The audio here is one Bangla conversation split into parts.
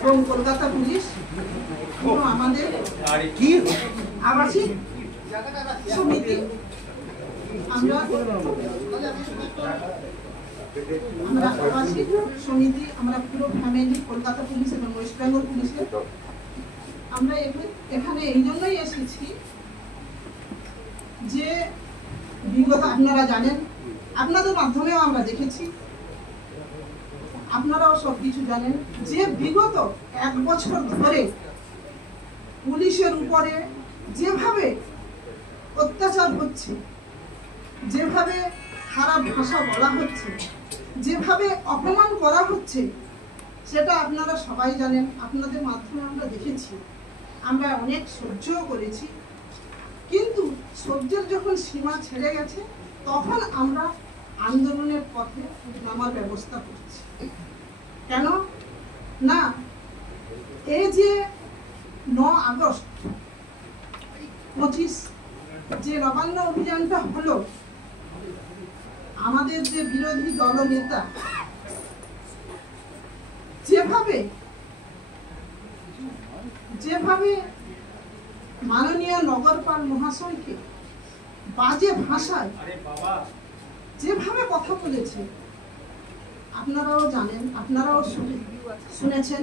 এবং কলকাতা পুলিশ আমাদের আবাসিক সমিতি আমরা আবাসিক সমিতি আমরা পুরো ফ্যামিলি কলকাতা পুলিশ এবং ওয়েস্ট বেঙ্গল পুলিশের আমরা এখানে এই জন্যই এসেছি যে বিগত আপনারা জানেন, আপনাদের মাধ্যমেও আমরা দেখেছি, আপনারাও সবকিছু জানেন যে বিগত 1 বছর ধরে পুলিশের উপরে যেভাবে অত্যাচার হচ্ছে, যেভাবে খারাপ ভাষা বলা হচ্ছে, যেভাবে অপমান করা হচ্ছে, সেটা আপনারা সবাই জানেন। আপনাদের মাধ্যমে আমরা দেখেছি, আমরা অনেক সহ্যও করেছি, কিন্তু সহ্যের যখন সীমা ছেড়ে গেছে তখন আমরা আন্দোলনের পথে নামার ব্যবস্থা করছি। কেন না, এই যে 9 আগস্ট 25 যে নবান্ন অভিযানটা হলো, আমাদের যে বিরোধী দলনেতা যেভাবে মাননীয় নগরপাল মহাশয়কে বাজে ভাষায় যেভাবে কথা বলেছে, আপনারাও জানেন, আপনারাও শুনেছেন,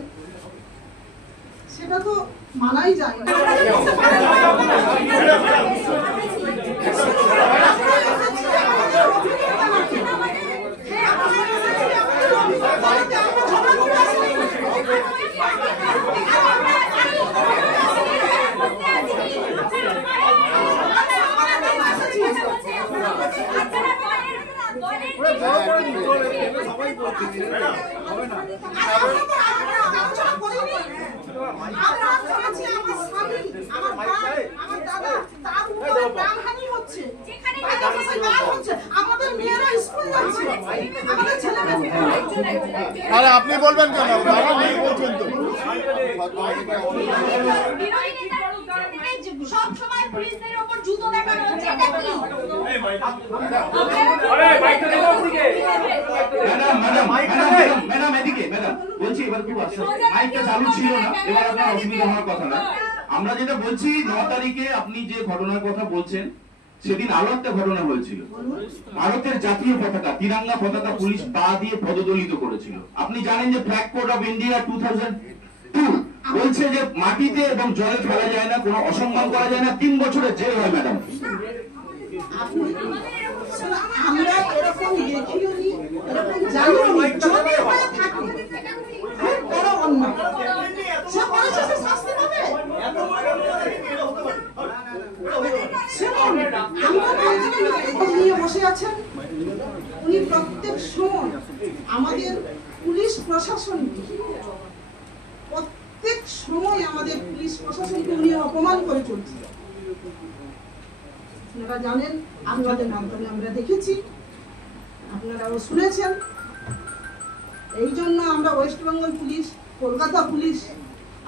সেটা তো মানাই যায় না। আপনি বলবেন কেন? বলছেন তো সব সময় পুলিশদের উপর জুতো দেখানো হচ্ছে, এটা কি? ম্যাডাম এদিকে ম্যাডাম বলছি, এবার কি আছে মাইকটা চালু ছিল না, এবার আপনার অসুবিধা হওয়ার কথা না। আমরা যেটা বলছি, 9 তারিখে আপনি যে ঘটনার কথা বলছেন, সেদিন আরো একটা ঘটনা হয়েছিল। ভারতের জাতীয় পতাকা, তিরঙ্গা পতাকা পুলিশ পা দিয়ে পদদলিত করেছিল। আপনি জানেন যে ফ্ল্যাগ কোড অফ ইন্ডিয়া 2002 বলছে যে মাটিতে এবং জলে ফেলা যায় না, কোনো অসম্মান করা যায় না, 3 বছরের জেল হয়। ম্যাডাম আমরা এরকম দেখিও নি, এরকম জানিও নি, যদি হয়ে থাকে খুব বড় অন্যায়, সে করেছে, সে শাস্তি পাবে। নিয়ে বসে আছেন উনি, প্রত্যেক সময় আমাদের পুলিশ প্রশাসনকে, প্রত্যেক সময় আমাদের পুলিশ প্রশাসনকে উনি অপমান করে চলছে। আপনারা জানেন, আপনাদের মাধ্যমে আমরা দেখেছি, আপনারাও শুনেছেন। এই জন্য আমরা West Bengal police, Kolkata police,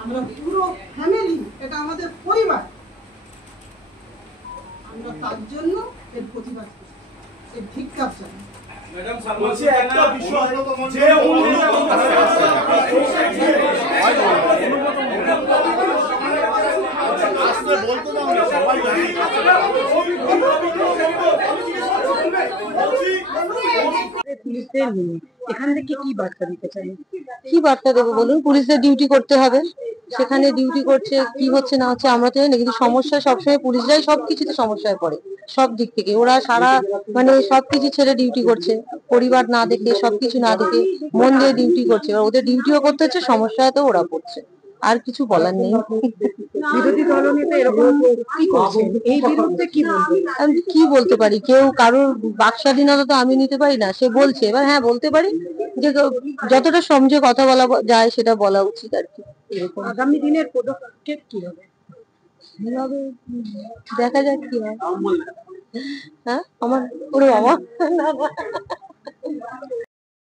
আমরা পুরো ফ্যামিলি, এটা আমাদের পরিবার, আমরা তার জন্য এর প্রতিবাদ করি, এর ধিক্কার জানাই। একটা বিষয় যে বলতে দাও না, সবাই জানে। এখান থেকে কি বার্তা দিতে চাই? কি বার্তা দেবো বলুন? পুলিশদের ডিউটি করতে হবে, সেখানে ডিউটি করছে, কি হচ্ছে না হচ্ছে আমরা তো জানি না, কিন্তু সমস্যা সবসময় পুলিশরাই সবকিছুতে সমস্যায় পড়ে, সব দিক থেকে। ওরা সারা সবকিছু ছেড়ে ডিউটি করছে, পরিবার না দেখে, সবকিছু না দেখে মন দিয়ে ডিউটি করছে। এবার ওদের ডিউটিও করতে হচ্ছে, সমস্যায় তো ওরা পড়ছে, আর কিছু বলার নেই। বিরোধী দলনেতা এরকম কি করছে, এই বিরুদ্ধে কি বলবেন? আমি কি বলতে পারি? কেউ কারোর বাক স্বাধীনতা তো আমি নিতে পারি না, সে বলছে, এবার হ্যাঁ বলতে পারি যে যতটা সমঝে কথা বলা যায় সেটা বলা উচিত আর কি। আগামী দিনের পদক্ষেপ কি হবে? দেখা যাক কি হয়। হ্যাঁ, আমার ওরে বাবা।